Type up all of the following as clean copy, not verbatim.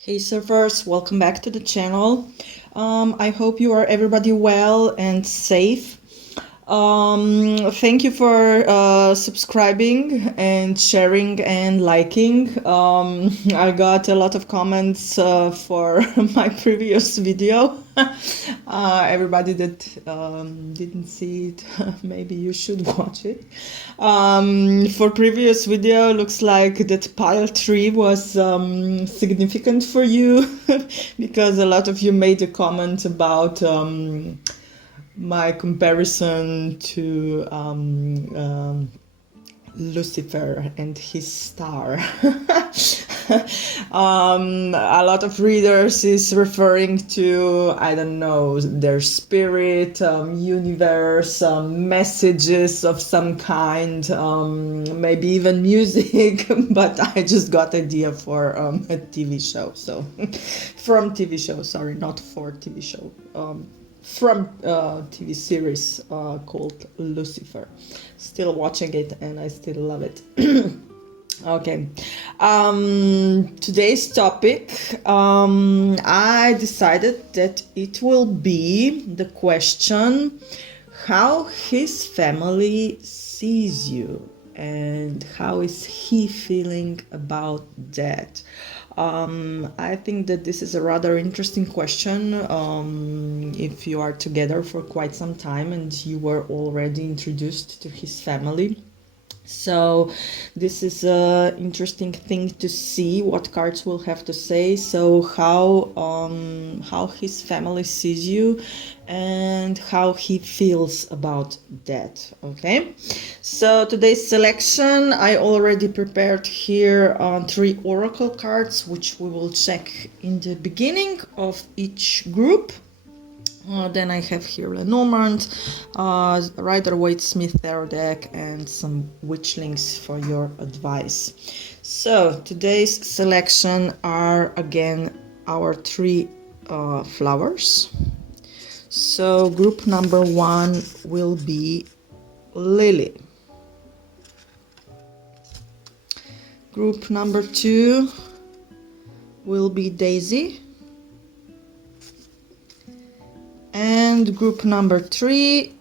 Hey surfers, welcome back to the channel. I hope you are everybody well and safe. Thank you for subscribing and sharing and liking. I got a lot of comments for my previous video. Everybody that didn't see it, maybe you should watch it. For previous video, looks like that pile 3 was significant for you because a lot of you made a comment about my comparison to Lucifer and his star. A lot of readers is referring to, I don't know, their spirit, universe, messages of some kind, maybe even music, but I just got idea for a TV show. So from TV show, sorry, not for TV show. From TV series called Lucifer. Still watching it and I still love it. Okay. Today's topic, I decided that it will be the question how his family sees you and how is he feeling about that. I think that this is a rather interesting question if you are together for quite some time and you were already introduced to his family. So this is an interesting thing to see what cards will have to say. So how his family sees you and how he feels about that. Okay. So today's selection, I already prepared here 3 oracle cards, which we will check in the beginning of each group. Then I have here Lenormand, Rider-Waite-Smith tarot deck, and some witchlings for your advice. So today's selection are again our 3 flowers. So group number 1 will be Lily. Group number 2 will be Daisy. And group number 3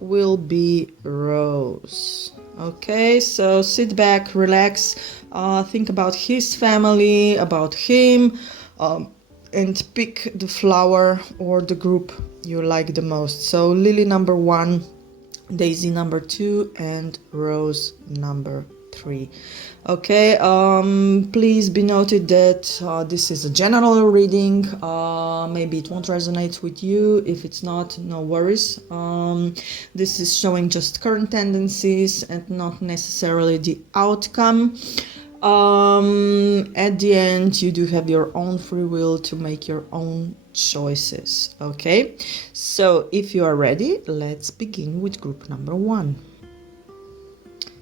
will be Rose. Okay, so sit back, relax, think about his family, about him, and pick the flower or the group you like the most. So Lily number 1, Daisy number 2, and Rose number 3. Okay, please be noted that this is a general reading. Maybe it won't resonate with you. If it's not, no worries. This is showing just current tendencies and not necessarily the outcome. At the end, you do have your own free will to make your own choices. Okay, so if you are ready, let's begin with group number 1.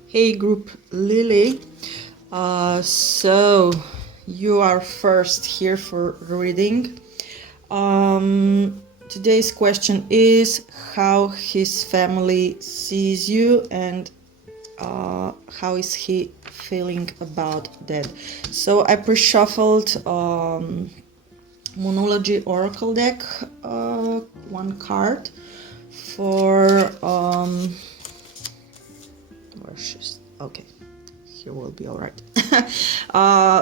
Hey group Lily, so you are first here for reading. Today's question is how his family sees you and how is he feeling about that. So I pre-shuffled Monology Oracle deck, 1 card for okay, here will be all right.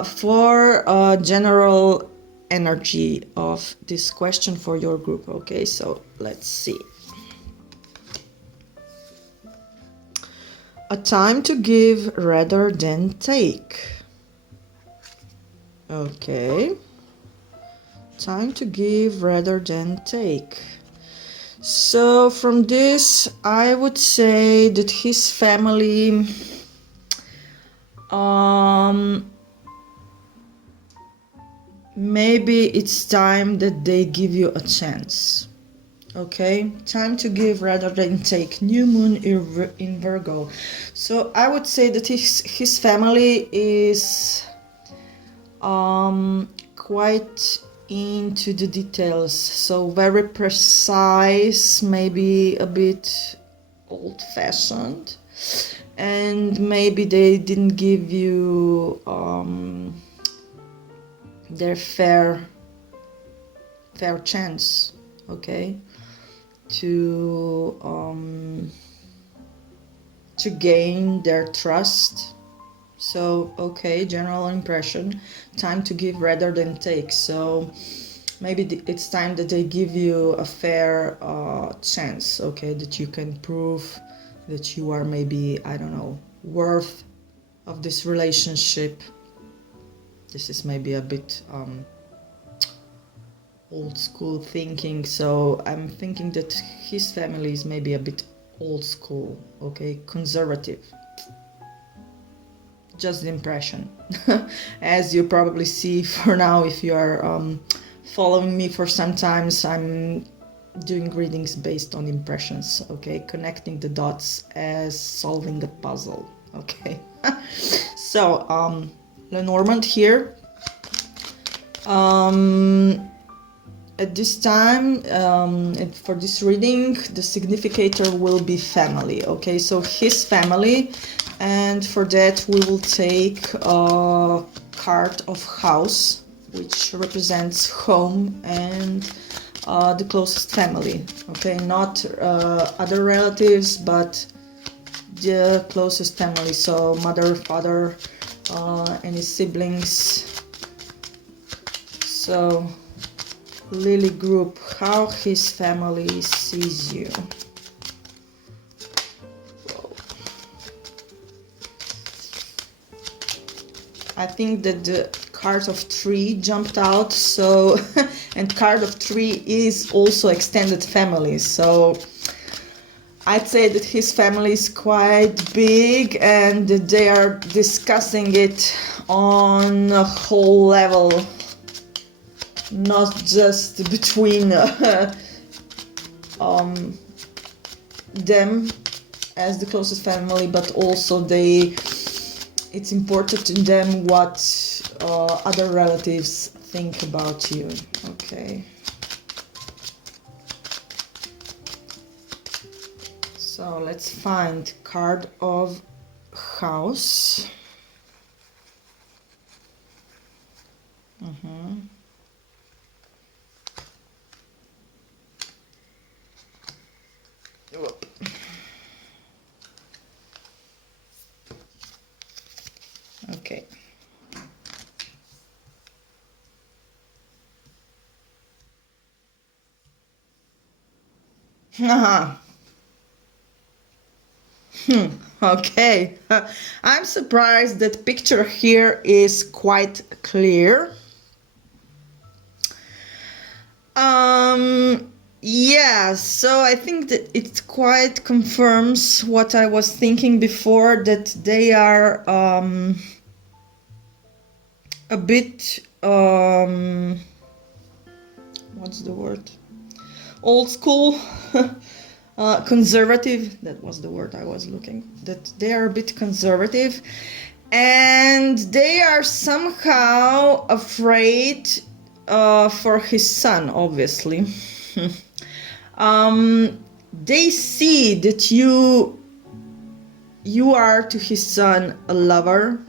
For general energy of this question for your group. Okay, so let's see. A time to give rather than take. Okay, time to give rather than take. So from this, I would say that his family maybe it's time that they give you a chance. Okay, time to give rather than take. New moon in Virgo. So I would say that his family is quite into the details, so very precise, maybe a bit old-fashioned, and maybe they didn't give you their fair chance, okay, to gain their trust. So, okay, general impression, time to give rather than take. So maybe it's time that they give you a fair chance, okay, that you can prove that you are maybe, I don't know, worth of this relationship. This is maybe a bit old school thinking, so I'm thinking that his family is maybe a bit old school, okay, conservative. Just the impression. As you probably see for now, if you are following me for some times, I'm doing readings based on impressions, okay, connecting the dots as solving a puzzle, okay. So Lenormand here. At this time, for this reading, the significator will be family, okay, so his family, and for that we will take a card of house, which represents home and the closest family, okay, not other relatives, but the closest family, so mother, father, any siblings. So Lily group, how his family sees you. Whoa. I think that the card of 3 jumped out, so and card of 3 is also extended family, so I'd say that his family is quite big and they are discussing it on a whole level, not just between them as the closest family, but also it's important to them what other relatives think about you, okay. So let's find card of house. Okay. Okay. I'm surprised that picture here is quite clear. Yeah, so I think that it quite confirms what I was thinking before, that they are a bit what's the word? Old school. Conservative, that was the word I was looking, that they are a bit conservative and they are somehow afraid for his son, obviously. They see that you are to his son a lover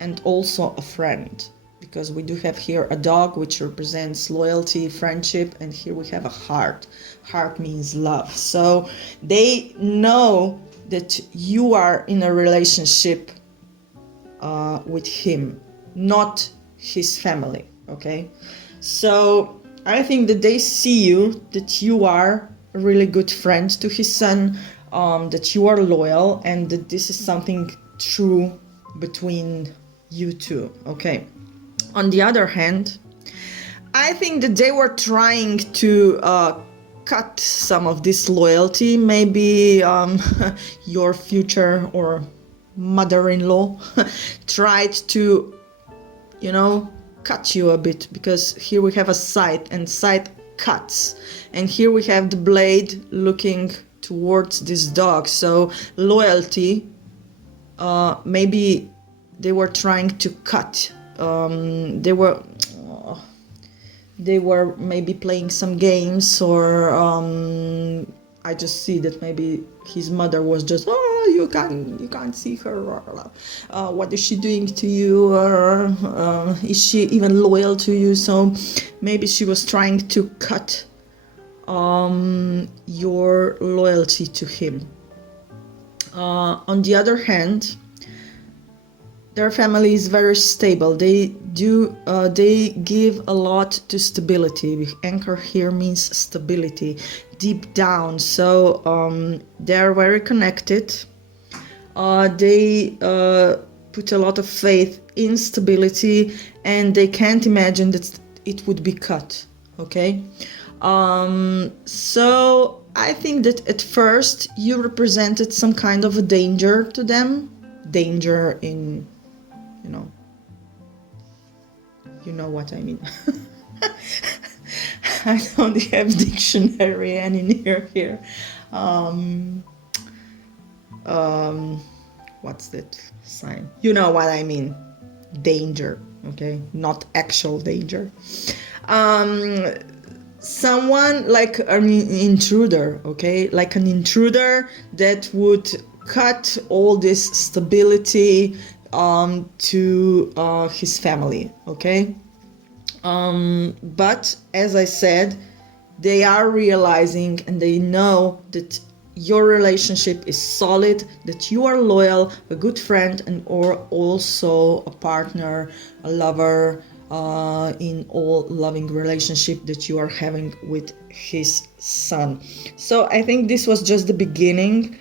and also a friend, because we do have here a dog, which represents loyalty, friendship, and here we have a heart. Heart means love. So they know that you are in a relationship with him, not his family, okay? So I think that they see you, that you are a really good friend to his son, that you are loyal, and that this is something true between you two, okay? On the other hand, I think that they were trying to cut some of this loyalty. Maybe your future or mother-in-law tried to, cut you a bit, because here we have a scythe and scythe cuts, and here we have the blade looking towards this dog. So loyalty, maybe they were trying to cut. They were maybe playing some games, or I just see that maybe his mother was just you can't see her, or what is she doing to you, or is she even loyal to you? So maybe she was trying to cut your loyalty to him. On the other hand, their family is very stable. They give a lot to stability. Anchor here means stability, deep down. So they're very connected. They put a lot of faith in stability, and they can't imagine that it would be cut. Okay, so I think that at first you represented some kind of a danger to them. Danger in, you know what I mean. I don't have dictionary any near here. What's that sign? You know what I mean. Danger, okay? Not actual danger. Someone like an intruder, okay? Like an intruder that would cut all this stability to his family, okay? But as I said, they are realizing and they know that your relationship is solid, that you are loyal, a good friend, and or also a partner, a lover, in all loving relationship that you are having with his son. So I think this was just the beginning.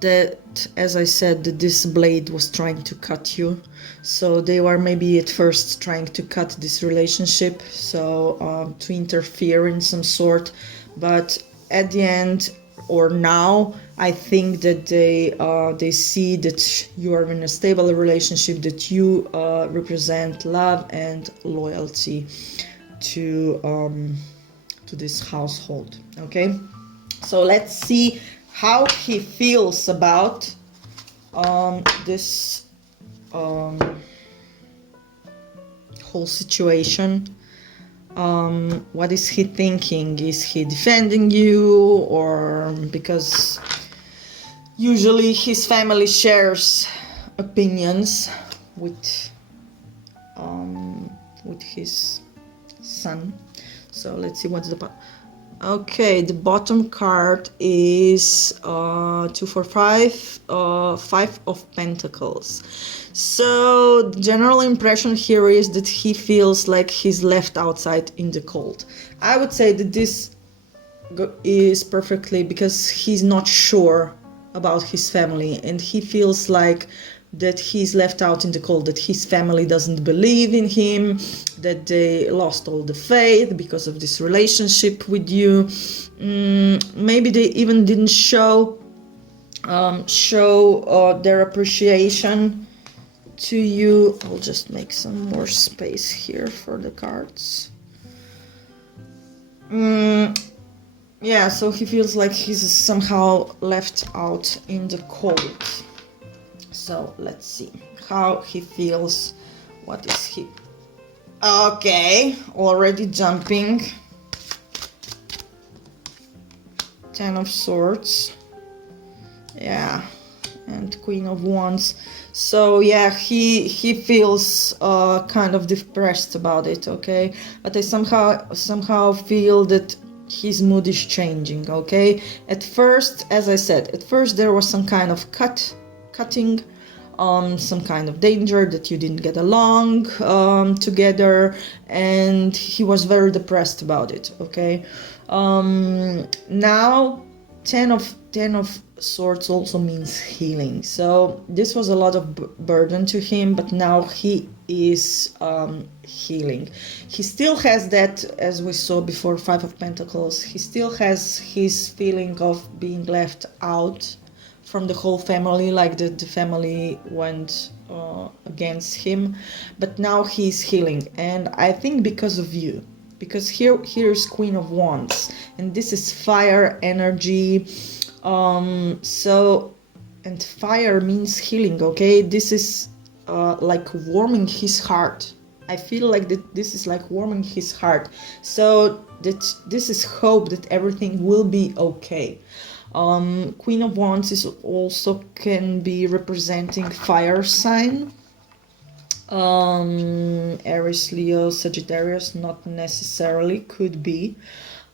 That, as I said, that this blade was trying to cut you. So they were maybe at first trying to cut this relationship, so to interfere in some sort. But at the end, or now, I think that they see that you are in a stable relationship, that you represent love and loyalty to this household. Okay, so let's see how he feels about this whole situation. What is he thinking? Is he defending you, or because usually his family shares opinions with his son. So let's see what's the okay, the bottom card is 2 for 5, 5 of Pentacles. So the general impression here is that he feels like he's left outside in the cold. I would say that this is perfectly because he's not sure about his family, and he feels like that he's left out in the cold, that his family doesn't believe in him, that they lost all the faith because of this relationship with you. Maybe they even didn't show their appreciation to you. I'll just make some more space here for the cards. Yeah, so he feels like he's somehow left out in the cold. So let's see how he feels. What is he? Okay, already jumping. 10 of Swords. Yeah, and Queen of Wands. So yeah, he feels kind of depressed about it. Okay, but I somehow feel that his mood is changing. Okay, at first, as I said, at first there was some kind of cutting, some kind of danger, that you didn't get along together, and he was very depressed about it. Okay, now 10 of Swords also means healing. So this was a lot of burden to him, but now he is healing. He still has that, as we saw before, 5 of Pentacles. He still has his feeling of being left out from the whole family, like the family went against him, but now he's healing, and I think because of you, because here's Queen of Wands, and this is fire energy. So, and fire means healing. Okay, this is like warming his heart. I feel like that this is like warming his heart, so that this is hope that everything will be okay. Queen of Wands is also can be representing fire sign. Aries, Leo, Sagittarius, not necessarily, could be.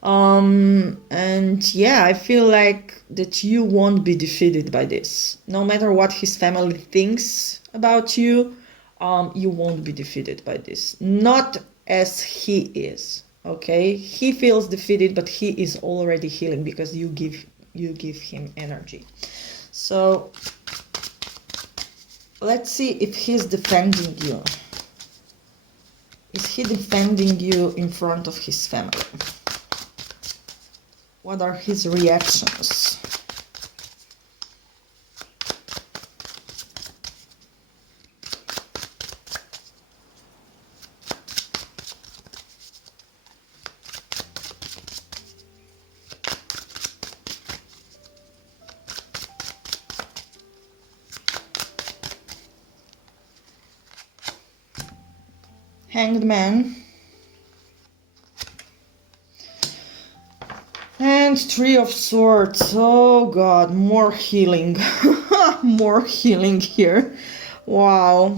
And yeah, I feel like that you won't be defeated by this. No matter what his family thinks about you, you won't be defeated by this. Not as he is, okay? He feels defeated, but he is already healing because you give him energy. So let's see if he's defending you. Is he defending you in front of his family? What are his reactions? Hanged Man. And Three of Swords. Oh God, more healing. More healing here. Wow.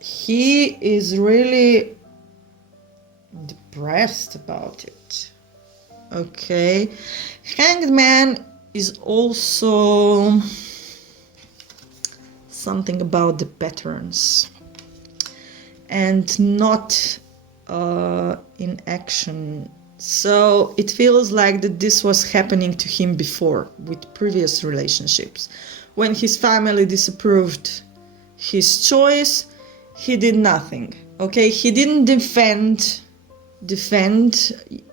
He is really depressed about it. Okay. Hanged Man is also something about the patterns and not in action. So it feels like that this was happening to him before with previous relationships. When his family disapproved his choice, he did nothing. Okay, he didn't defend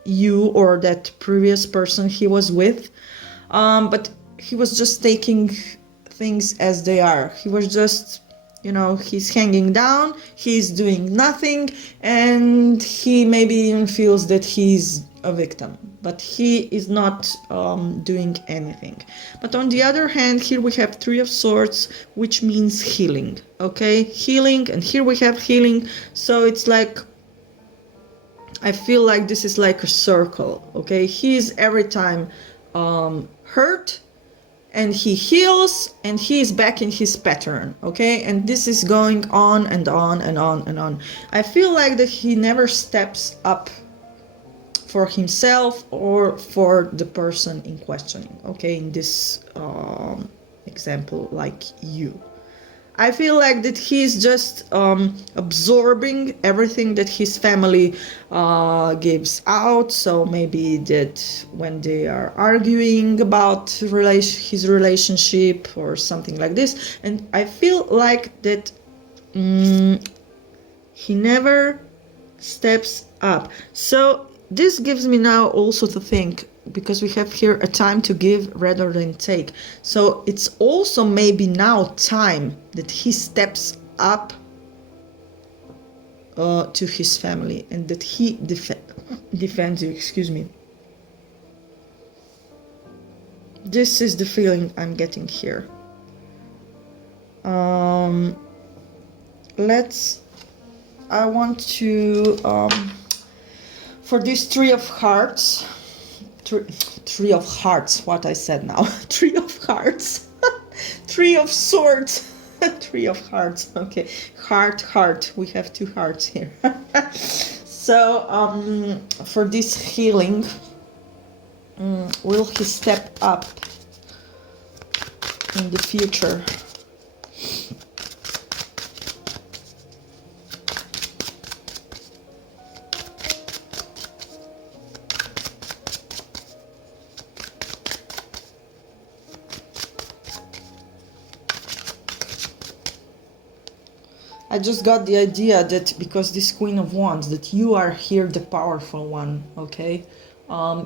you or that previous person he was with, but he was just taking things as they are. He was just, he's hanging down, he's doing nothing, and he maybe even feels that he's a victim, but he is not doing anything. But on the other hand, here we have Three of Swords, which means healing, okay? Healing, and here we have healing, so it's like, I feel like this is like a circle, okay? He's every time hurt, and he heals, and he is back in his pattern, okay? And this is going on and on and on and on. I feel like that he never steps up for himself or for the person in questioning, okay? In this example, like you. I feel like that he's just absorbing everything that his family gives out. So maybe that when they are arguing about his relationship or something like this. And I feel like that he never steps up. So this gives me now also to think, because we have here a time to give rather than take. So it's also maybe now time that he steps up to his family and that he defends you, excuse me. This is the feeling I'm getting here. I want to, for this Three of Hearts, Three of Hearts, what I said now. Three of Hearts. Three of Swords. Three of Hearts. Okay. Heart. We have two hearts here. So, for this healing, will he step up in the future? I just got the idea that because this Queen of Wands, that you are here the powerful one, okay?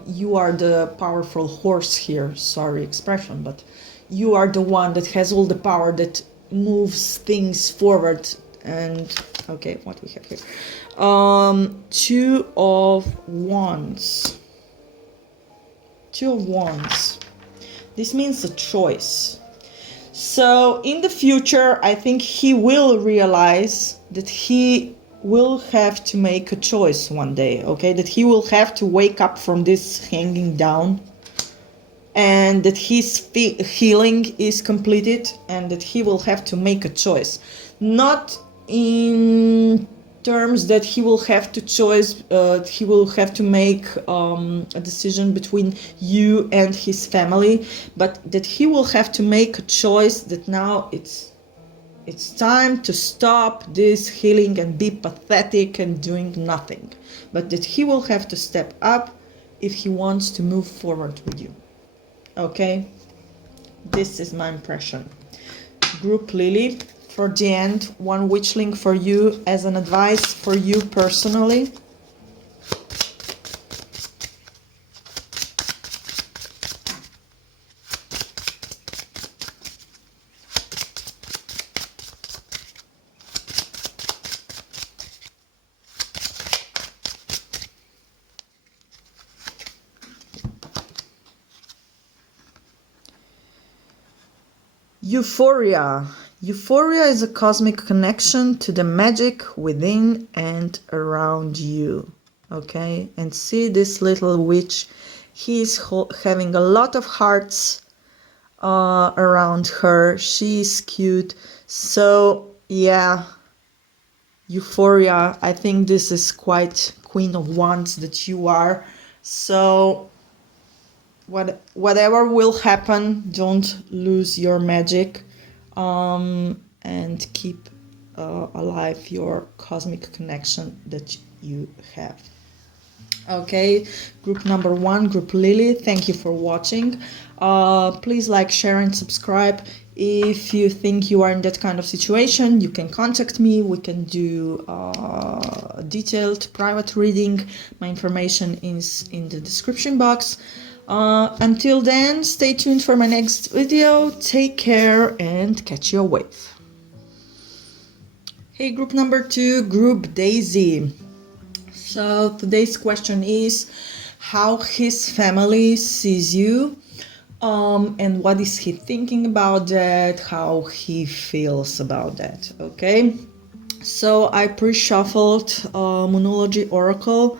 You are the powerful horse here, sorry expression, but you are the one that has all the power that moves things forward. And, okay, what we have here? Two of Wands. Two of Wands. This means a choice. So in the future, I think he will realize that he will have to make a choice one day, okay? That he will have to wake up from this hanging down, and that his healing is completed, and that he will have to make a choice. Not in terms that he will have to make a decision between you and his family, but that he will have to make a choice that now it's time to stop this healing and be pathetic and doing nothing, but that he will have to step up if he wants to move forward with you. Okay, this is my impression. Group Lily, for the end, one witchling for you as an advice for you personally. Euphoria. Euphoria is a cosmic connection to the magic within and around you. Okay, and see this little witch. He's having a lot of hearts around her. She's cute. So yeah, Euphoria. I think this is quite Queen of Wands that you are. So whatever will happen, don't lose your magic, and keep alive your cosmic connection that you have. Okay, group number 1, Group Lily, thank you for watching. Please like, share and subscribe. If you think you are in that kind of situation, you can contact me. We can do a detailed private reading. My information is in the description box. Until then, stay tuned for my next video. Take care and catch your wave. Hey, group number 2, Group Daisy. So today's question is how his family sees you, and what is he thinking about that, how he feels about that. Okay, so I pre-shuffled Moonology Oracle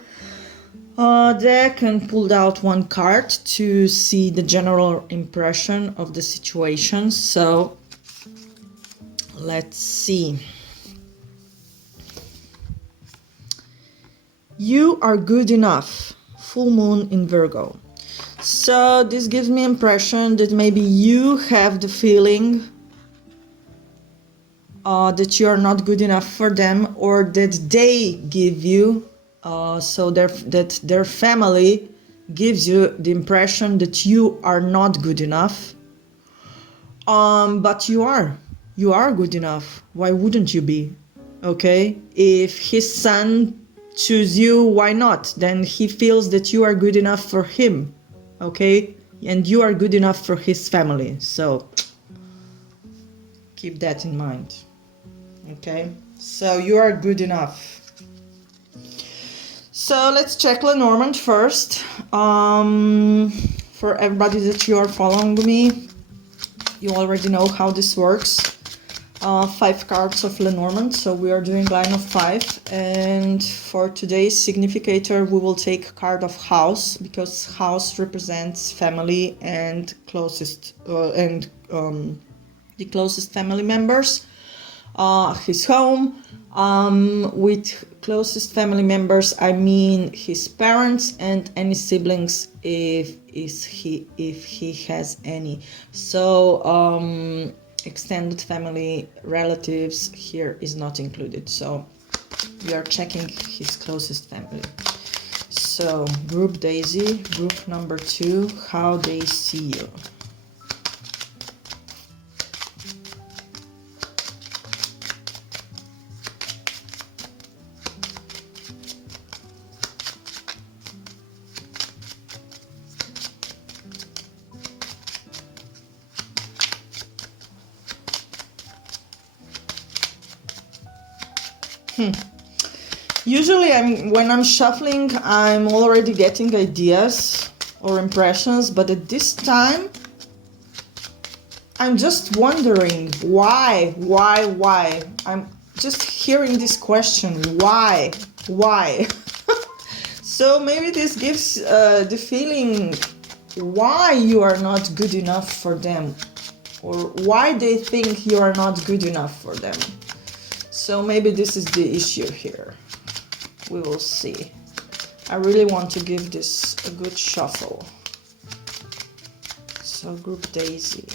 deck and pulled out one card to see the general impression of the situation. So let's see. You are good enough. Full moon in Virgo. So this gives me impression that maybe you have the feeling that you are not good enough for them, or that they give you that their family gives you the impression that you are not good enough, but you are good enough. Why wouldn't you be? Okay, if his son choose you, why not? Then he feels that you are good enough for him, okay, and you are good enough for his family. So keep that in mind. Okay, so you are good enough. So let's check Lenormand first. For everybody that you are following me, you already know how this works. 5 cards of Lenormand, so we are doing line of 5, and for today's significator we will take card of house, because house represents family and closest the closest family members. His home, with closest family members I mean his parents and any siblings if he has any. So extended family, relatives here is not included, so we are checking his closest family. So Group Daisy, group number 2, how they see you. Usually when I'm shuffling, I'm already getting ideas or impressions, but at this time I'm just wondering why. I'm just hearing this question, why? So maybe this gives the feeling why you are not good enough for them, or why they think you are not good enough for them. So maybe this is the issue here. We will see. I really want to give this a good shuffle. So group Daisy.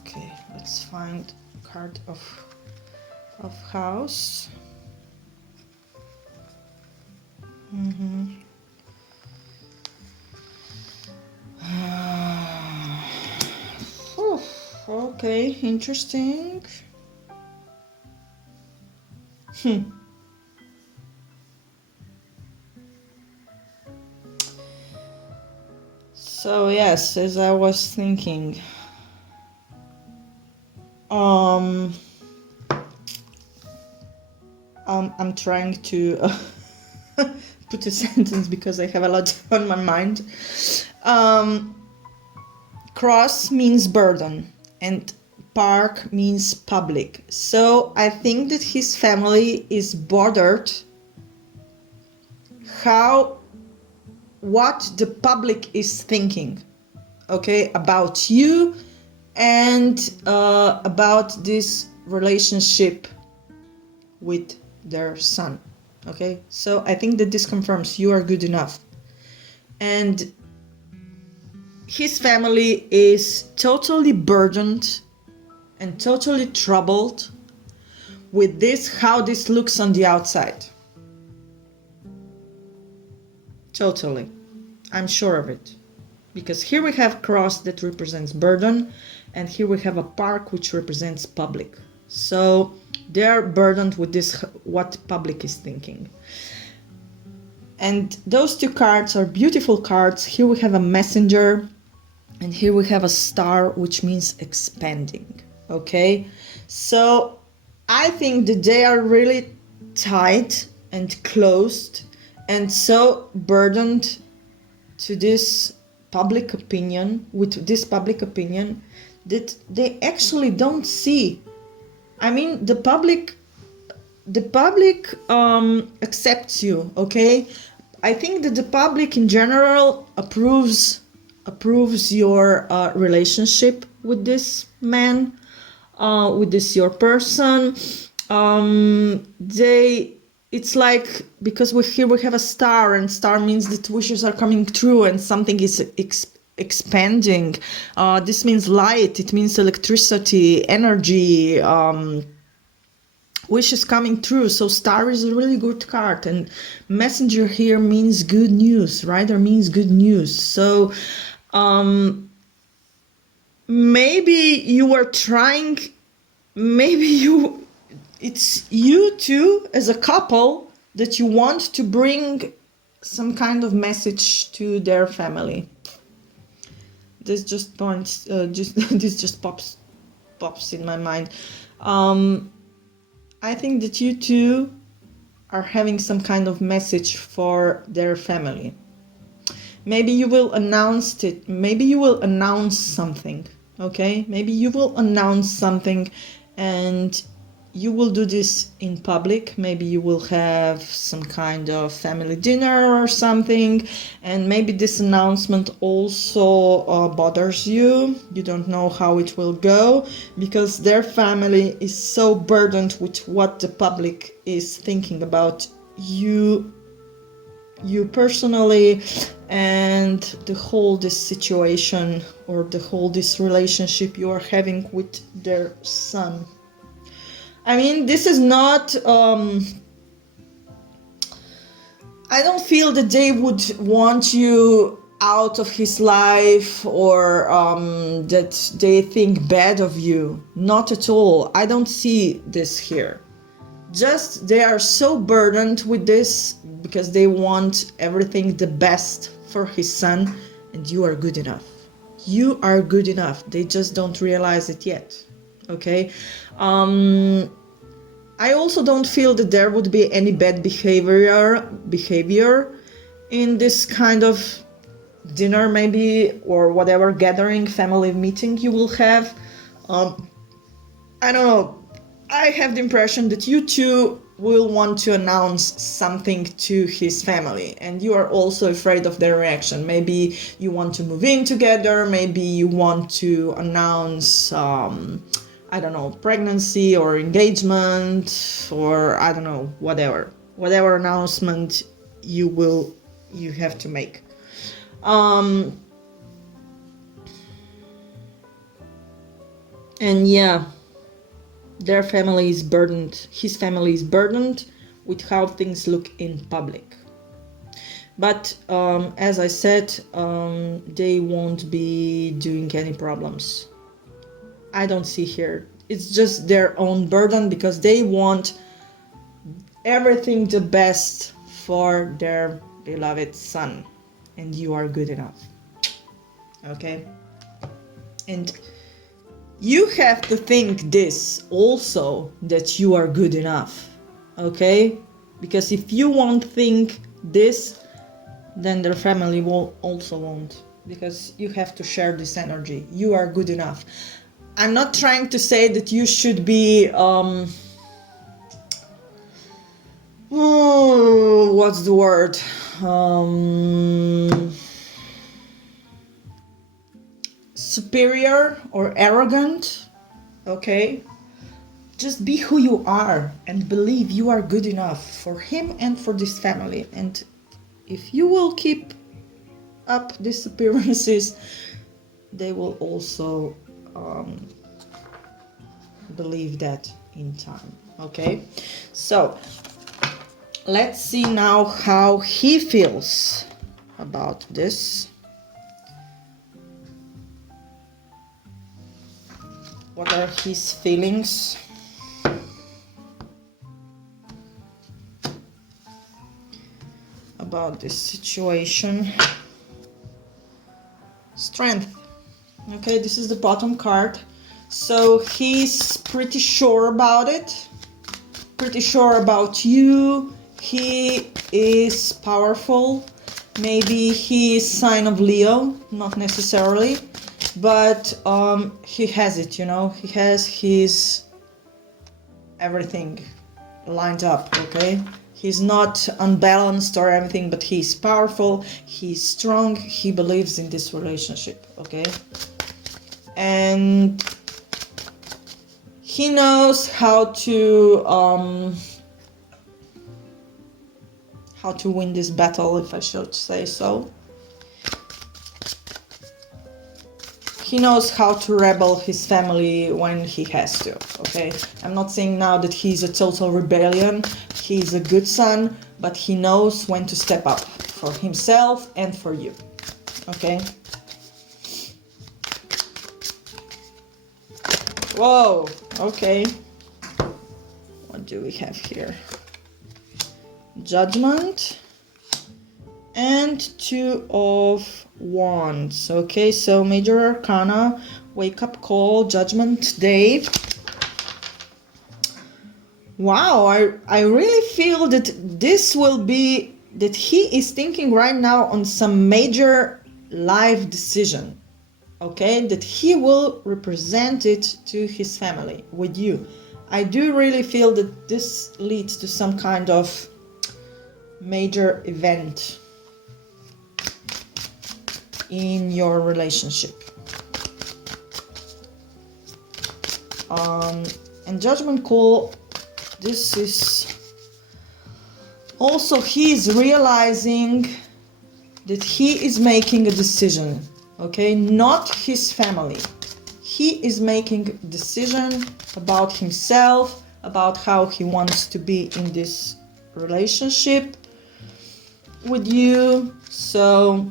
Okay, let's find a card of house. Okay, interesting. So yes, as I was thinking, I'm trying to put a sentence because I have a lot on my mind. Cross means burden and park means public. So I think that his family is bothered what the public is thinking, okay, about you and about this relationship with their son. Okay, so I think that this confirms you are good enough, and his family is totally burdened and totally troubled with this, how this looks on the outside. Totally, I'm sure of it, because here we have cross that represents burden, and here we have a park which represents public. So they're burdened with this, what public is thinking. And those two cards are beautiful cards. Here we have a messenger, and here we have a star, which means expanding. Okay, so I think that they are really tight and closed and so burdened to this public opinion, with this public opinion, that they actually don't see. I mean, the public accepts you, okay? I think that the public in general approves your relationship with this man, with this your person. It's like, because here we have a star, and star means that wishes are coming true and something is expanding. This means light, it means electricity, energy, wishes coming true. So star is a really good card, and messenger here means good news, right? Or means good news. So maybe you are trying, it's you two as a couple that you want to bring some kind of message to their family. This just points, this just pops in my mind. I think that you two are having some kind of message for their family. Maybe you will announce it. Maybe you will announce something. Okay? Maybe you will announce something, and you will do this in public. Maybe you will have some kind of family dinner or something, and maybe this announcement also bothers you. You don't know how it will go, because their family is so burdened with what the public is thinking about you personally, and the whole this situation, or the whole this relationship you are having with their son. I mean, this is not, I don't feel that they would want you out of his life, or that they think bad of you. Not at all. I don't see this here. Just they are so burdened with this because they want everything the best for his son, and you are good enough. You are good enough. They just don't realize it yet. Okay? I also don't feel that there would be any bad behavior in this kind of dinner maybe, or whatever gathering, family meeting you will have. I don't know. I have the impression that you two will want to announce something to his family, and you are also afraid of their reaction. Maybe you want to move in together, maybe you want to announce, I don't know, pregnancy or engagement, or I don't know, whatever announcement you have to make. And yeah, their family is burdened, his family is burdened with how things look in public. But as I said, they won't be doing any problems. I don't see here. It's just their own burden because they want everything the best for their beloved son. And you are good enough. Okay? And you have to think this also, that you are good enough. Okay? Because if you won't think this, then their family will also won't. Because you have to share this energy. You are good enough. I'm not trying to say that you should be what's the word? Superior or arrogant. Okay? Just be who you are and believe you are good enough for him and for this family. And if you will keep up these appearances, they will also believe that in time. Okay, so let's see now how he feels about this. What are his feelings? About this situation. Strength. Okay, this is the bottom card. So he's pretty sure about it. Pretty sure about you. He is powerful. Maybe he is sign of Leo, not necessarily. But he has it, you know. He has his everything lined up, okay? He's not unbalanced or anything, but he's powerful, he's strong, he believes in this relationship, okay? And he knows how to win this battle, if I should say so. He knows how to rebel his family when he has to, okay? I'm not saying now that he's a total rebellion. He's a good son, but he knows when to step up for himself and for you, okay? Whoa, okay. What do we have here? Judgment and Two of Wands. Okay, so Major Arcana, wake up call, Judgment Day. Wow, I really feel that this will be, that he is thinking right now on some major life decision. Okay, that he will represent it to his family with you. I do really feel that this leads to some kind of major event in your relationship. And Judgment Call, this is also, he is realizing that he is making a decision, okay, not his family. He is making a decision about himself, about how he wants to be in this relationship with you. So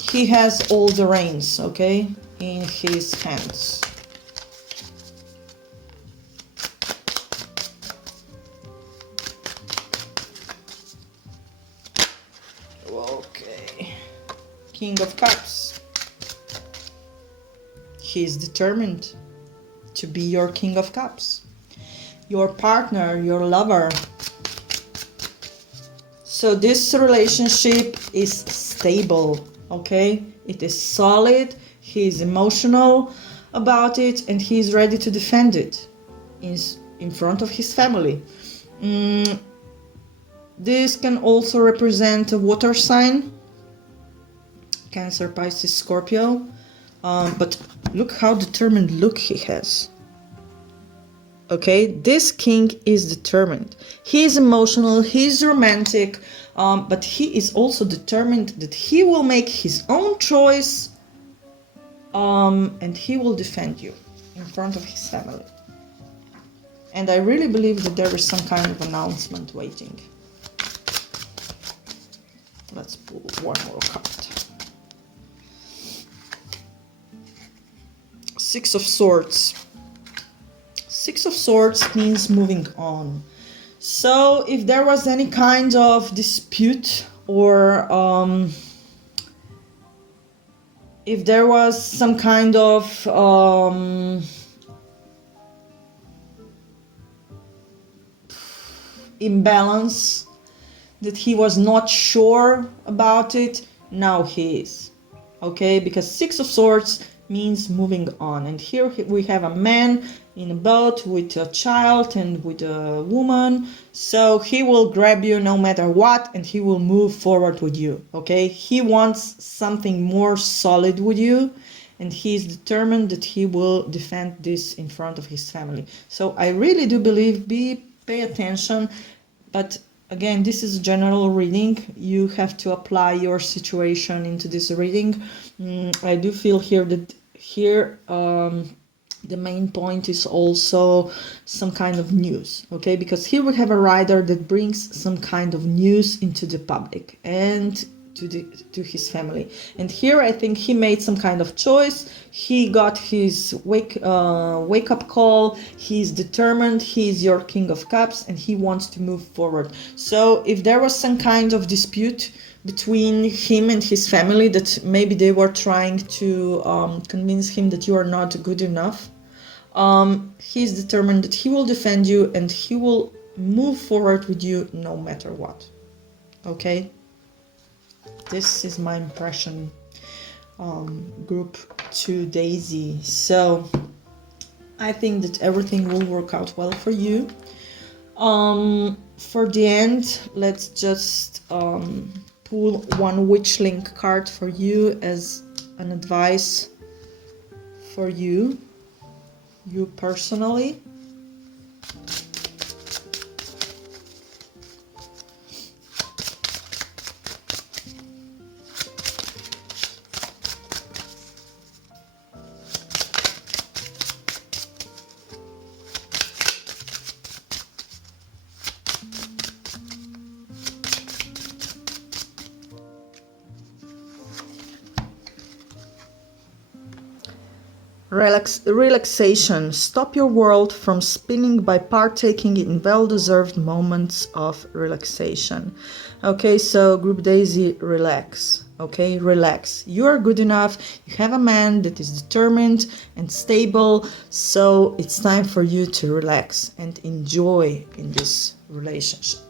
he has all the reins, okay, in his hands. Okay. King of Cups. He is determined to be your King of Cups, your partner, your lover. So this relationship is stable. Okay, it is solid, he is emotional about it, and he is ready to defend it in front of his family. This can also represent a water sign, Cancer, Pisces, Scorpio. But look how determined look he has. Okay, this king is determined. He is emotional, he is romantic, but he is also determined that he will make his own choice, and he will defend you in front of his family. And I really believe that there is some kind of announcement waiting. Let's pull one more card. Six of Swords. Six of Swords means moving on. So if there was any kind of dispute, or if there was some kind of imbalance, that he was not sure about it, now he is. Okay, because Six of Swords means moving on, and here we have a man in a boat with a child and with a woman, so he will grab you no matter what, and he will move forward with you. Okay, he wants something more solid with you, and he is determined that he will defend this in front of his family. So I really do believe, pay attention, but again, this is a general reading. You have to apply your situation into this reading. I do feel here that the main point is also some kind of news, okay? Because here we have a rider that brings some kind of news into the public and to his family. And here I think he made some kind of choice. He got his wake up call. He's determined. He's your King of Cups, and he wants to move forward. So if there was some kind of dispute between him and his family, that maybe they were trying to convince him that you are not good enough, he's determined that he will defend you and he will move forward with you no matter what. Okay, this is my impression, group 2 Daisy. So I think that everything will work out well for you. For the end, let's just pull one witch link card for you as an advice for you personally. Relaxation. Stop your world from spinning by partaking in well-deserved moments of relaxation. Okay, so Group Daisy, relax. Okay, relax. You are good enough. You have a man that is determined and stable, so it's time for you to relax and enjoy in this relationship.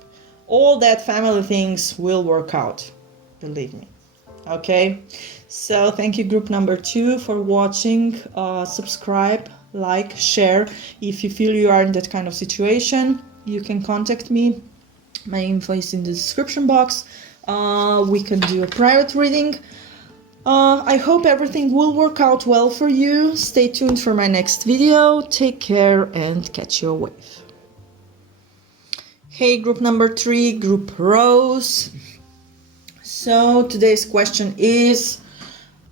All that family things will work out, believe me. Okay, so thank you, group number 2, for watching. Subscribe, like, share. If you feel you are in that kind of situation, you can contact me. My info is in the description box. We can do a private reading. I hope everything will work out well for you. Stay tuned for my next video. Take care and catch your wave. Hey, group number 3, group Rose. So today's question is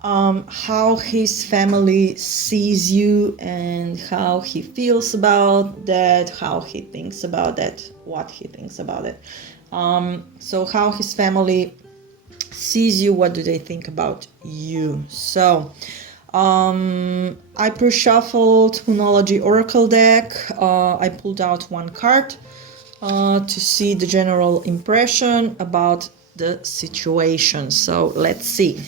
how his family sees you and how he feels about that, how he thinks about that, what he thinks about it. So how his family sees you, what do they think about you? So I pre-shuffled Moonology Oracle deck. I pulled out one card to see the general impression about the situation. So let's see.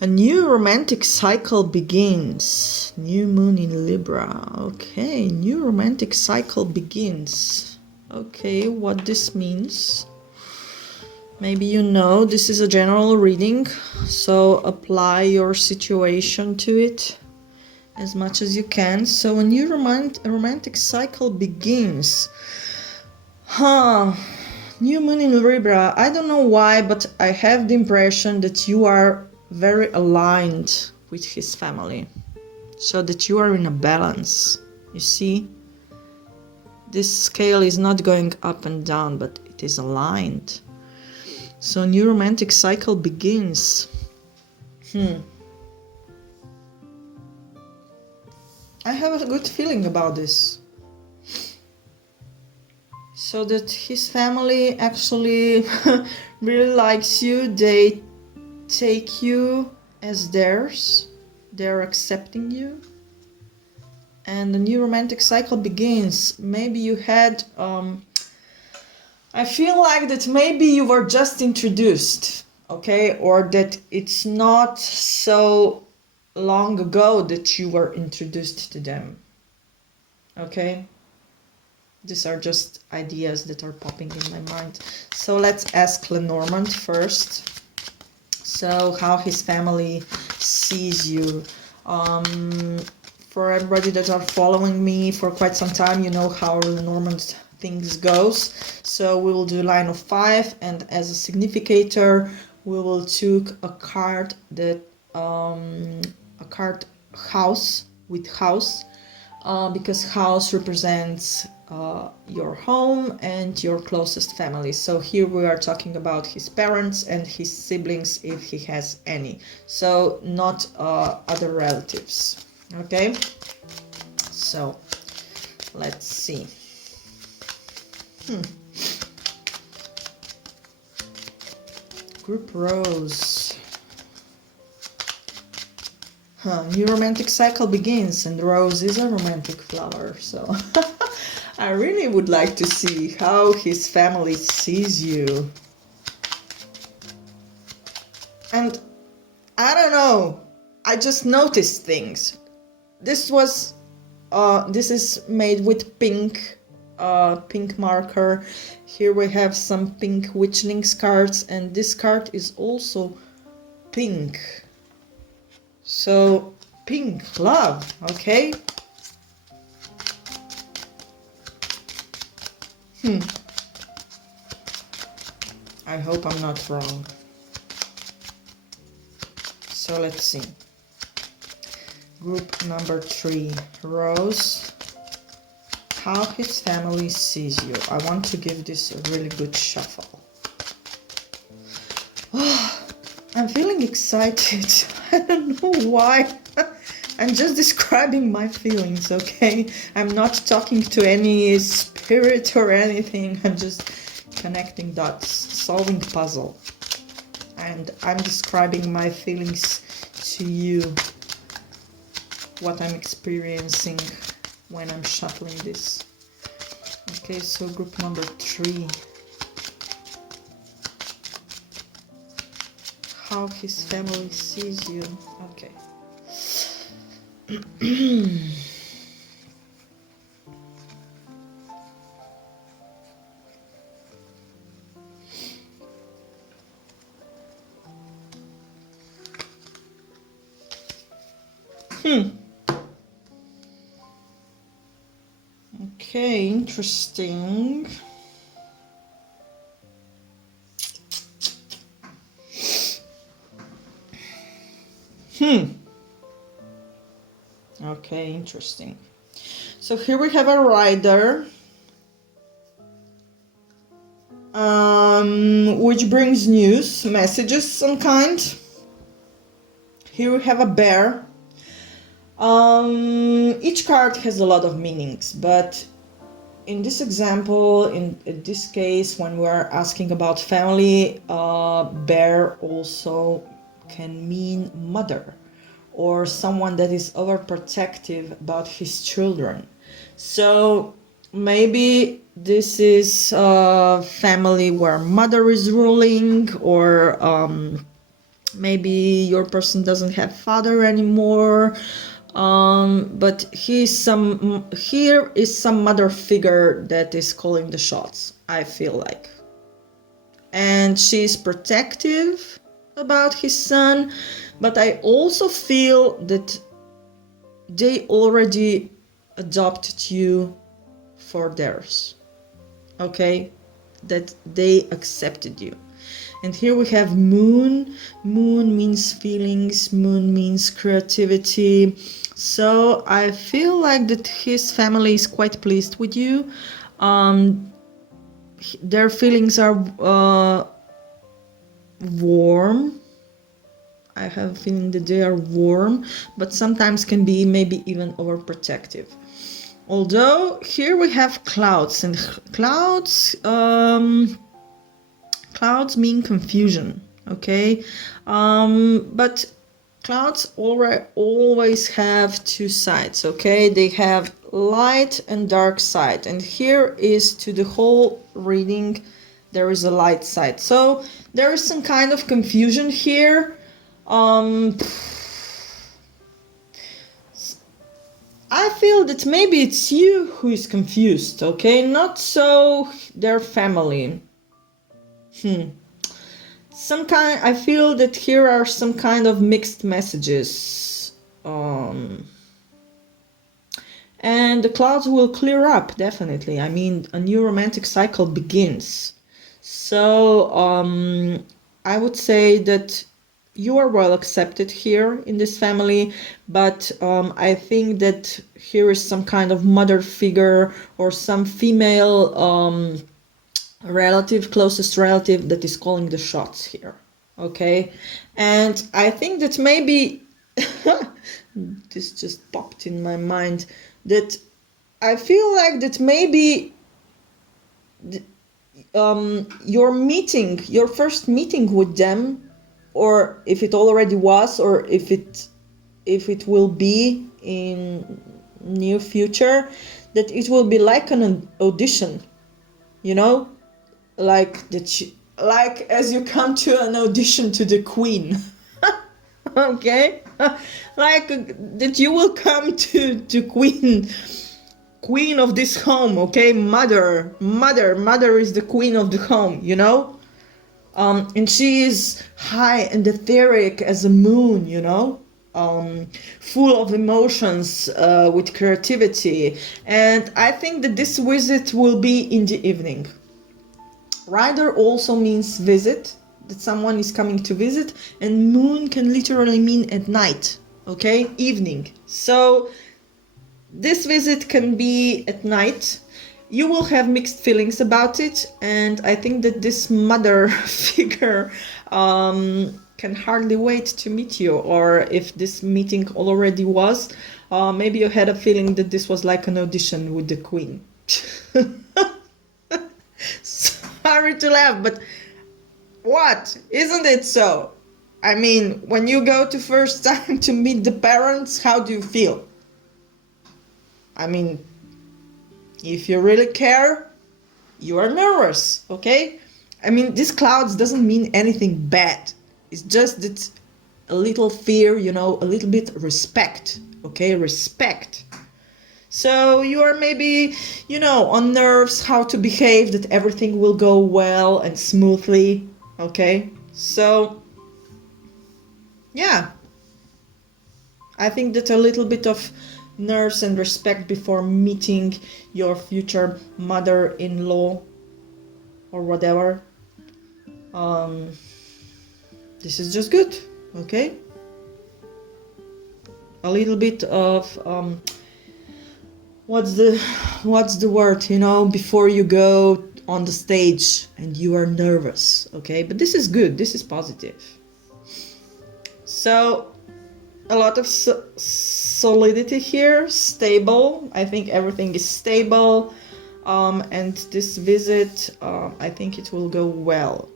A new romantic cycle begins. New moon in Libra. Okay, new romantic cycle begins. Okay, what this means? Maybe you know this is a general reading, so apply your situation to it as much as you can. So a new romantic cycle begins. New moon in Libra. I don't know why, but I have the impression that you are very aligned with his family. So that you are in a balance. You see? This scale is not going up and down, but it is aligned. So a new romantic cycle begins. I have a good feeling about this. So that his family actually really likes you. They take you as theirs. They're accepting you. And the new romantic cycle begins. Maybe you had... I feel like that maybe you were just introduced, okay? Or that it's not so long ago that you were introduced to them, okay? These are just ideas that are popping in my mind. So let's ask Lenormand first. So how his family sees you. For everybody that are following me for quite some time, you know how Lenormand things goes. So we will do line of 5, and as a significator we will took a card that a card house with house, because house represents your home and your closest family. So here we are talking about his parents and his siblings if he has any, so not other relatives. Okay, so let's see. Group rose. New romantic cycle begins, and rose is a romantic flower, so I really would like to see how his family sees you. And I don't know, I just noticed things. This is made with pink marker. Here we have some pink witchlings cards, and this card is also pink. So pink love, okay? I hope I'm not wrong. So let's see. Group number 3, Rose. How his family sees you. I want to give this a really good shuffle. I'm feeling excited. I don't know why. I'm just describing my feelings, okay? I'm not talking to any spirit or anything. I'm just connecting dots, solving puzzle. And I'm describing my feelings to you. What I'm experiencing when I'm shuffling this. Okay, so group number 3. How his family sees you. Okay. Okay, interesting. Okay, interesting. So here we have a rider, which brings news, messages, some kind. Here we have a bear. Each card has a lot of meanings, but in this example, in this case, when we are asking about family, bear also can mean mother, or someone that is overprotective about his children. So maybe this is a family where mother is ruling, or maybe your person doesn't have father anymore. But here is some mother figure that is calling the shots, I feel like. and she's protective about his son, but I also feel that they already adopted you for theirs, okay? That they accepted you. And here we have moon. Moon means feelings, moon means creativity. So I feel like that his family is quite pleased with you. Their feelings are warm. I have a feeling that they are warm, but sometimes can be maybe even overprotective. Although here we have clouds, and clouds clouds mean confusion, okay? But clouds always have two sides, okay? They have light and dark side, and here is to the whole reading there is a light side. So there is some kind of confusion here. I feel that maybe it's you who is confused, okay? Not so their family. I feel that here are some kind of mixed messages. And the clouds will clear up, definitely. I mean, a new romantic cycle begins. So I would say that you are well accepted here in this family, but I think that here is some kind of mother figure or some female relative, closest relative, that is calling the shots here, okay? And I think that maybe this just popped in my mind, that I feel like that maybe your first meeting with them, or if it already was, or if it will be in near future, that it will be like an audition, you know, like like as you come to an audition to the queen. Okay. Like that you will come to queen of this home, okay? Mother is the queen of the home, you know. And she is high and etheric as a moon, you know, full of emotions, with creativity. And I think that this visit will be in the evening. Rider also means visit, that someone is coming to visit, and moon can literally mean at night, okay? Evening. So this visit can be at night. You will have mixed feelings about it, and I think that this mother figure can hardly wait to meet you, or if this meeting already was, maybe you had a feeling that this was like an audition with the queen. Sorry to laugh, but what? Isn't it so? I mean, when you go to first time to meet the parents, how do you feel? I mean, if you really care, you are nervous, okay? I mean, these clouds doesn't mean anything bad. It's just that a little fear, you know, a little bit respect, okay? Respect. So you are maybe, you know, on nerves how to behave, that everything will go well and smoothly, okay? So, yeah. I think that a little bit of nerves and respect before meeting your future mother-in-law or whatever. This is just good, okay? A little bit of what's the word, you know, before you go on the stage and you are nervous, okay? But this is good, this is positive. So a lot of solidity here, stable. I think everything is stable, and this visit, I think it will go well,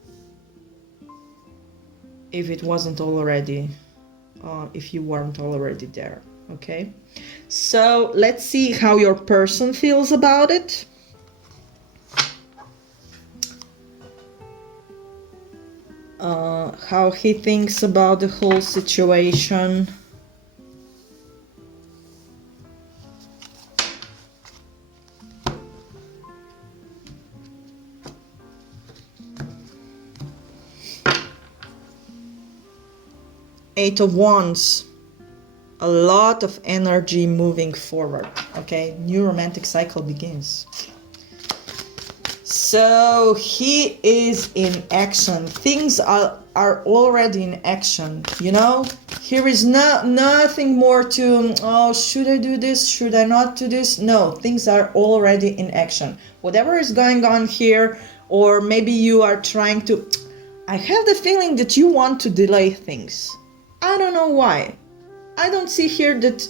if it wasn't already, if you weren't already there, okay? So let's see how your person feels about it. How he thinks about the whole situation. Eight of Wands. A lot of energy moving forward. Okay, new romantic cycle begins. So he is in action. Things are already in action, you know. Here is nothing more to, oh, should I do this? Should I not do this? No, things are already in action. Whatever is going on here, or maybe you are trying to, I have the feeling that you want to delay things. I don't know why. I don't see here that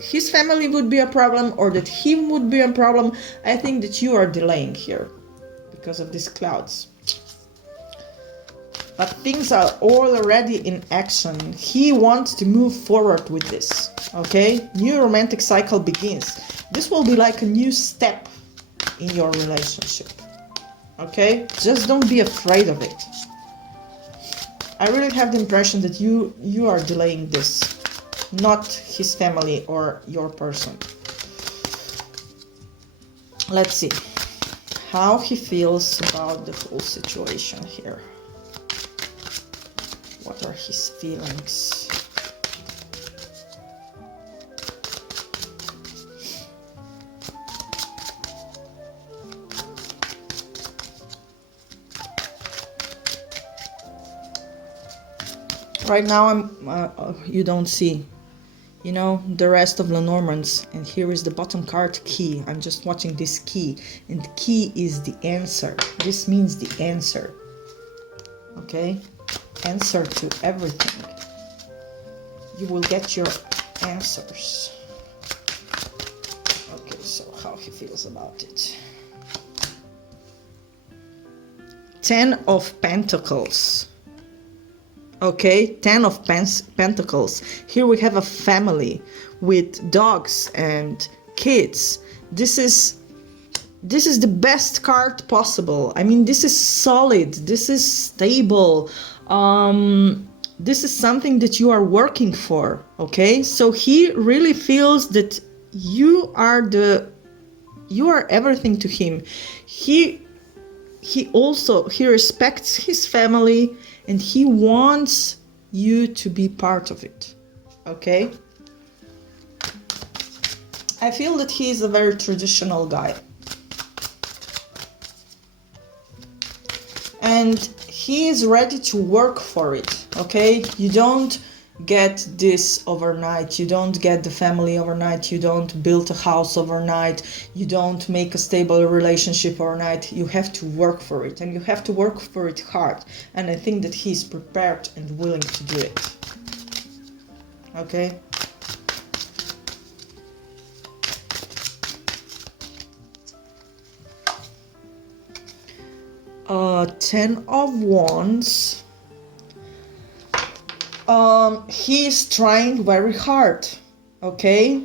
his family would be a problem or that he would be a problem. I think that you are delaying here because of these clouds. But things are already in action. He wants to move forward with this. Okay? New romantic cycle begins. This will be like a new step in your relationship. Okay? Just don't be afraid of it. I really have the impression that you are delaying this. Not his family or your person. Let's see how he feels about the whole situation here. What are his feelings? Right now you don't see, you know, the rest of Lenormand's, and here is the bottom card, key. I'm just watching this key, and the key is the answer. This means the answer. Okay? Answer to everything. You will get your answers. Okay, so how he feels about it. 10 of Pentacles. Okay, 10 of Pentacles. Here we have a family with dogs and kids. This is the best card possible. I mean, this is solid. This is stable. This is something that you are working for. Okay, so he really feels that you are everything to him. He respects his family. And he wants you to be part of it, okay? I feel that he is a very traditional guy. And he is ready to work for it, okay? You don't get this overnight. You don't get the family overnight. You don't build a house overnight. You don't make a stable relationship overnight. You have to work for it, and you have to work for it hard. And I think that he's prepared and willing to do it. Okay? Ten of Wands. He is trying very hard, okay?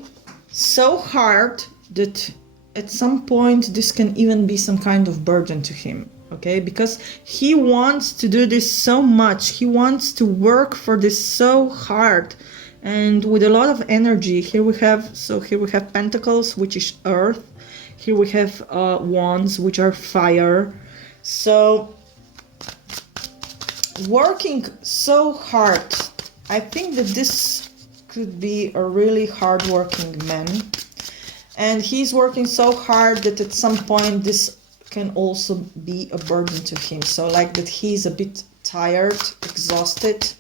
So hard that at some point this can even be some kind of burden to him, okay? Because he wants to do this so much. He wants to work for this so hard and with a lot of energy. Here we have Pentacles, which is earth. Here we have Wands, which are fire. So working so hard. I think that this could be a really hard-working man, and he's working so hard that at some point this can also be a burden to him. So like that he's a bit tired, exhausted,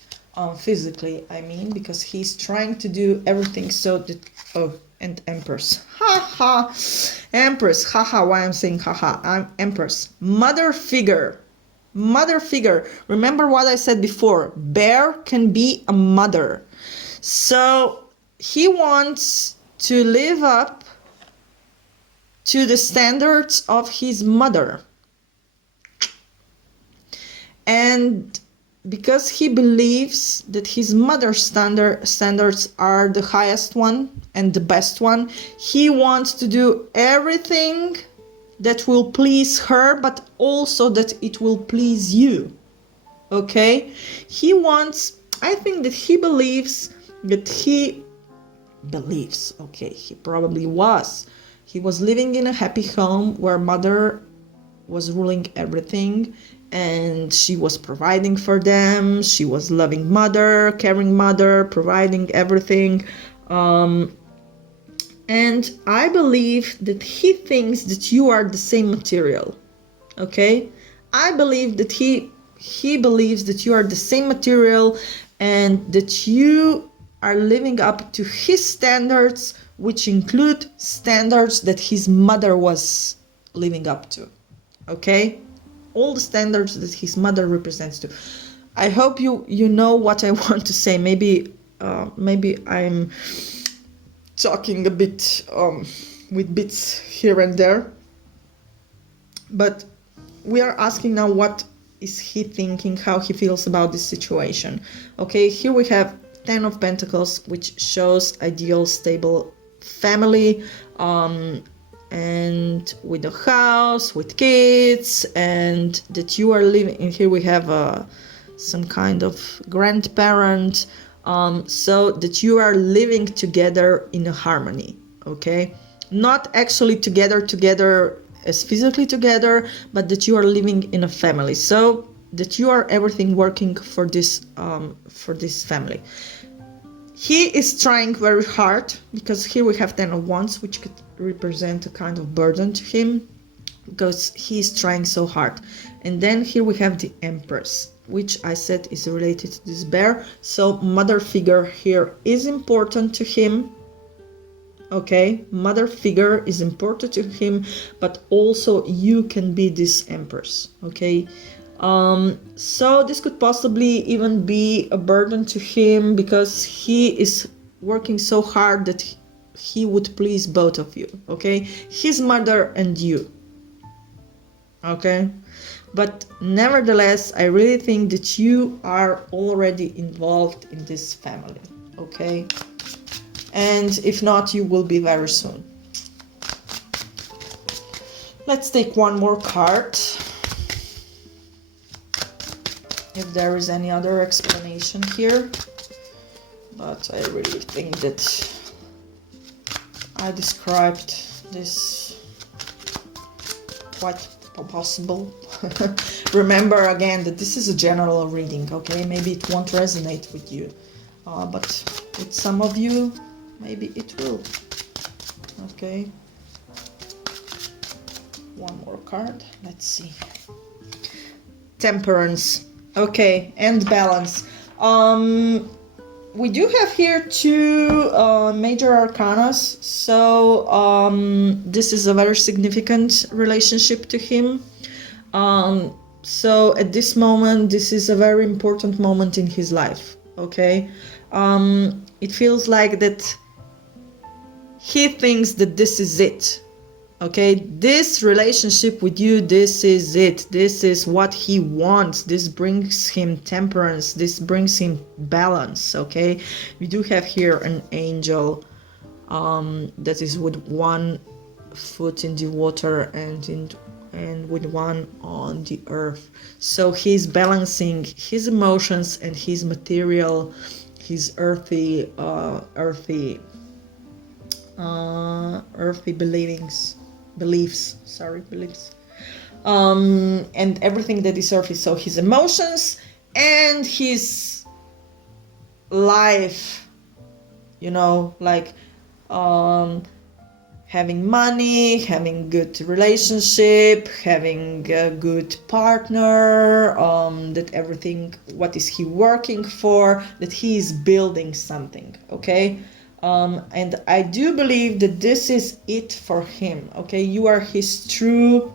physically, I mean, because he's trying to do everything so that, oh, and Empress, haha, Empress, haha, why I'm saying haha, I'm Empress, mother figure. Mother figure. Remember what I said before. Bear can be a mother. So he wants to live up to the standards of his mother. And because he believes that his mother's standards are the highest one and the best one, he wants to do everything that will please her, but also that it will please you. Okay? He wants, I think that he believes, okay, he probably was. He was living in a happy home where mother was ruling everything, and she was providing for them. She was loving mother, caring mother, providing everything. And I believe that he thinks that you are the same material. Okay? I believe that he believes that you are the same material and that you are living up to his standards, which include standards that his mother was living up to. Okay? All the standards that his mother represents to. I hope you know what I want to say. Maybe I'm talking a bit with bits here and there, but we are asking now what is he thinking, how he feels about this situation. Okay, here we have 10 of Pentacles, which shows ideal, stable family, and with a house, with kids, and that you are living. And here we have some kind of grandparent, so that you are living together in a harmony. Okay, not actually together as physically together, but that you are living in a family, so that you are everything working for this family. He is trying very hard, because here we have 10 of Wands, which could represent a kind of burden to him, because he is trying so hard. And then here we have the Empress, which I said is related to this bear. So mother figure here is important to him. Okay, mother figure is important to him, but also you can be this Empress. Okay, so this could possibly even be a burden to him, because he is working so hard that he would please both of you. Okay, his mother and you. Okay, but nevertheless, I really think that you are already involved in this family. Okay, and if not, you will be very soon. Let's take one more card, if there is any other explanation here, but I really think that I described this quite possible. Remember again that this is a general reading, okay? Maybe it won't resonate with you, but with some of you, maybe it will. Okay, one more card, let's see. Temperance. Okay, and balance. We do have here two major arcanas, so this is a very significant relationship to him. So at this moment, this is a very important moment in his life. Okay, it feels like that he thinks that this is it. Okay, this relationship with you, this is it. This is what he wants. This brings him temperance. This brings him balance. Okay, we do have here an angel that is with one foot in the water and with one on the earth. So he's balancing his emotions and his material, his earthy beliefs, and everything that is earthy. So his emotions and his life, you know, like having money, having good relationship, having a good partner, that everything, what is he working for, that he is building something. Okay, and I do believe that this is it for him. Okay, you are his true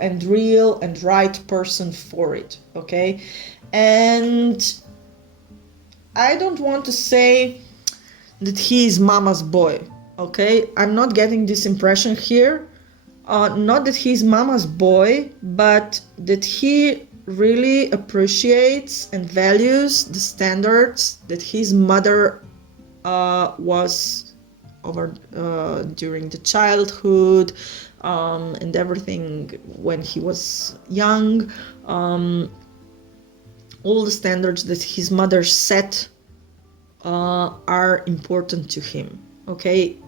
and real and right person for it. Okay, and I don't want to say that he is mama's boy. Okay, I'm not getting this impression here. Not that he's mama's boy, but that he really appreciates and values the standards that his mother was over during the childhood, and everything when he was young. All the standards that his mother set are important to him. Okay,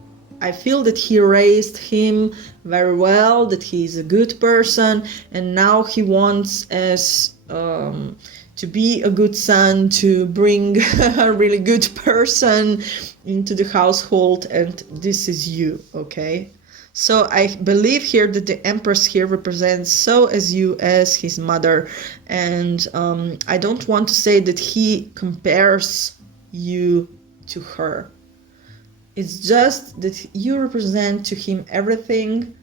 I feel that he raised him very well, that he is a good person, and now he wants us to be a good son, to bring a really good person into the household, and this is you, okay? So I believe here that the Empress here represents so as you as his mother, and I don't want to say that he compares you to her. It's just that you represent to him everything,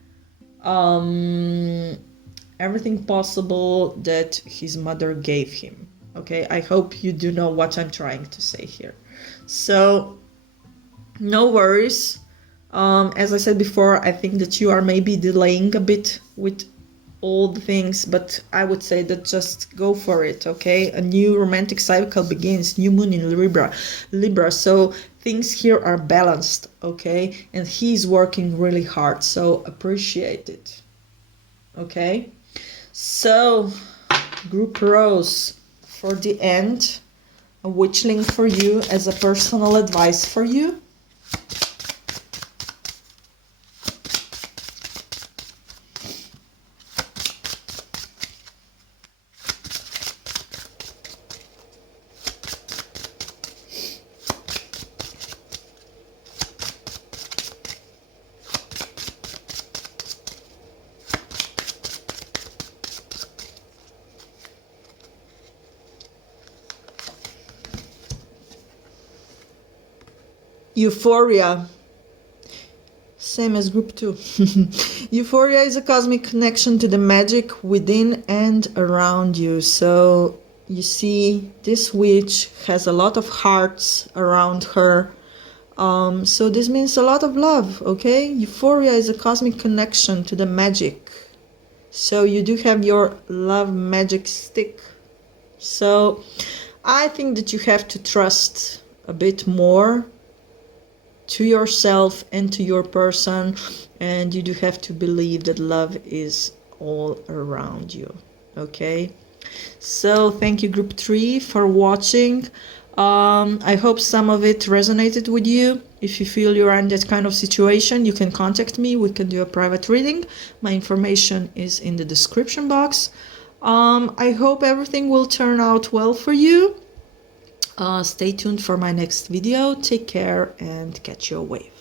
everything possible that his mother gave him. Okay, I hope you do know what I'm trying to say here. So, no worries. As I said before, I think that you are maybe delaying a bit with all the things, but I would say that just go for it, okay? A new romantic cycle begins, new moon in Libra, so things here are balanced, okay? And he's working really hard, so appreciate it, okay? So, group rose for the end, a witchling for you as a personal advice for you. Euphoria, same as group 2. Euphoria is a cosmic connection to the magic within and around you. So you see this witch has a lot of hearts around her. So this means a lot of love, okay? Euphoria is a cosmic connection to the magic. So you do have your love magic stick. So I think that you have to trust a bit more to yourself and to your person, and you do have to believe that love is all around you, okay? So thank you group 3 for watching. I hope some of it resonated with you. If you feel you're in that kind of situation, you can contact me. We can do a private reading. My information is in the description box. I hope everything will turn out well for you. Stay tuned for my next video. Take care and catch your wave.